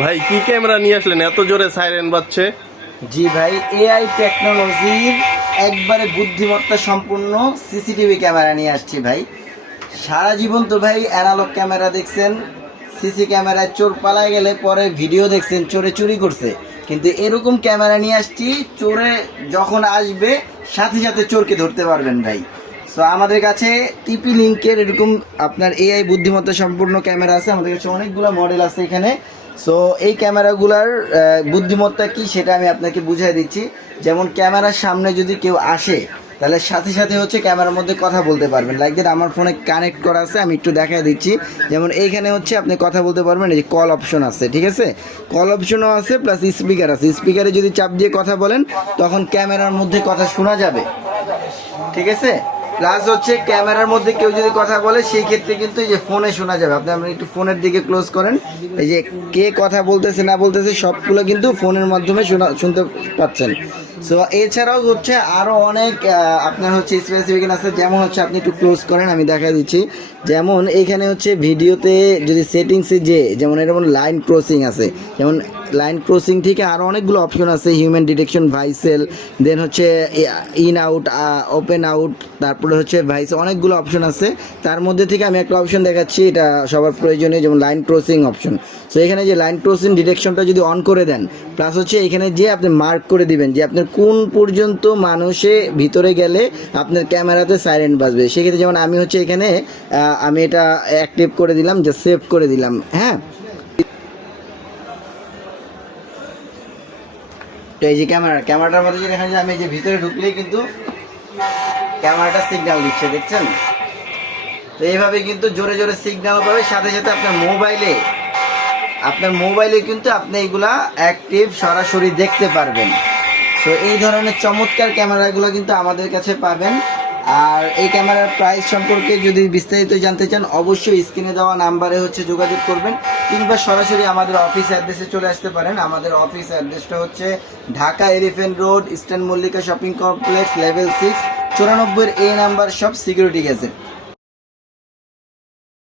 ভাই কি ক্যামেরা নিয়ে আসলেন, এত জোরে সাইরেন বাজছে? জি ভাই, এআই টেকনোলজির একবারে বুদ্ধিমত্তা সম্পূর্ণ সিসিটিভি ক্যামেরা নিয়ে আসছি ভাই। সারা জীবন তো ভাই অ্যানালগ ক্যামেরা দেখছেন, সিসি ক্যামেরায় চোর পালায় গেলে পরে ভিডিও দেখছেন চোরে চুরি করছে, কিন্তু এরকম ক্যামেরা নিয়ে আসছি, চোরে যখন আসবে সাথে সাথে চোরকে ধরতে পারবেন ভাই। সো আমাদের কাছে টিপি লিঙ্কের এরকম আপনার এআই বুদ্ধিমত্তা সম্পূর্ণ ক্যামেরা আছে, আমাদের কাছে অনেকগুলো মডেল আছে এখানে। সো এই ক্যামেরাগুলার বুদ্ধিমত্তা কি সেটা আমি আপনাকে বুঝিয়ে দিচ্ছি। যেমন ক্যামেরার সামনে যদি কেউ আসে তাহলে সাথে সাথে হচ্ছে ক্যামেরার মধ্যে কথা বলতে পারবেন। লাইক দ্যাট আমার ফোনে কানেক্ট করা আছে, আমি একটু দেখাই দিচ্ছি। যেমন এইখানে হচ্ছে আপনি কথা বলতে পারবেন, এই যে কল অপশন আছে, ঠিক আছে, কল অপশনও আছে, প্লাস স্পিকার আছে। স্পিকারে যদি চাপ দিয়ে কথা বলেন তখন ক্যামেরার মধ্যে কথা শোনা যাবে, ঠিক আছে। প্লাস হচ্ছে ক্যামেরার মধ্যে কেউ যদি কথা বলে সেই ক্ষেত্রে কিন্তু এই যে ফোনে শোনা যাবে। আপনি একটু ফোনের দিকে ক্লোজ করেন, এই যে কে কথা বলতেছে না বলতেছে সবগুলো কিন্তু ফোনের মাধ্যমে শুনতে পাচ্ছেন। সো এছাড়াও হচ্ছে আরও অনেক আপনার হচ্ছে স্পেসিফিকেশন আছে। যেমন হচ্ছে আপনি একটু ক্লোজ করেন, আমি দেখা দিচ্ছি। যেমন এইখানে হচ্ছে ভিডিওতে যদি সেটিংসে যেমন এরকম লাইন ক্রসিং আছে, যেমন লাইন ক্রসিং থেকে আরও অনেকগুলো অপশন আছে, হিউম্যান ডিটেকশন, ভাইসেল, দেন হচ্ছে ইন আউট, ওপেন আউট, তারপরে হচ্ছে ভাইস, অনেকগুলো অপশন আছে। তার মধ্যে থেকে আমি একটা অপশন দেখাচ্ছি, এটা সবার প্রয়োজনীয়, যেমন লাইন ক্রসিং অপশন। সো এখানে যে লাইন ক্রসিং ডিটেকশনটা যদি অন করে দেন, প্লাস হচ্ছে এখানে যে আপনি মার্ক করে দিবেন যে আপনার কোন পর্যন্ত মানুষে ভিতরে গেলে আপনার ক্যামেরাতে সাইরেন বাজবে। সেক্ষেত্রে যেমন আমি হচ্ছে এখানে আমি এটা অ্যাক্টিভ করে দিলাম, যে সেভ করে দিলাম, হ্যাঁ। তো এই যে ক্যামেরাটার মধ্যে যে দেখা যায়, আমি যে ভিতরে ঢুকলেই কিন্তু ক্যামেরাটা সিগন্যাল দিচ্ছে, দেখছেন। তো এইভাবে কিন্তু জোরে জোরে সিগন্যাল পাবে, সাথে সাথে আপনার মোবাইলে কিন্তু আপনি এগুলা অ্যাক্টিভ সরাসরি দেখতে পারবেন। সো এই ধরনের চমৎকার ক্যামেরাগুলো কিন্তু আমাদের কাছে পাবেন। আর এই ক্যামেরার প্রাইস সম্পর্কে যদি বিস্তারিত জানতে চান অবশ্যই স্ক্রিনে দেওয়া নাম্বারে হচ্ছে যোগাযোগ করবেন, কিংবা সরাসরি আমাদের অফিস অ্যাড্রেসে চলে আসতে পারেন। আমাদের অফিস অ্যাড্রেসটা হচ্ছে Dhaka elephant road, eastern Mallika shopping complex, level 6, 94 A number, সব সিকিউরিটি গেজেট।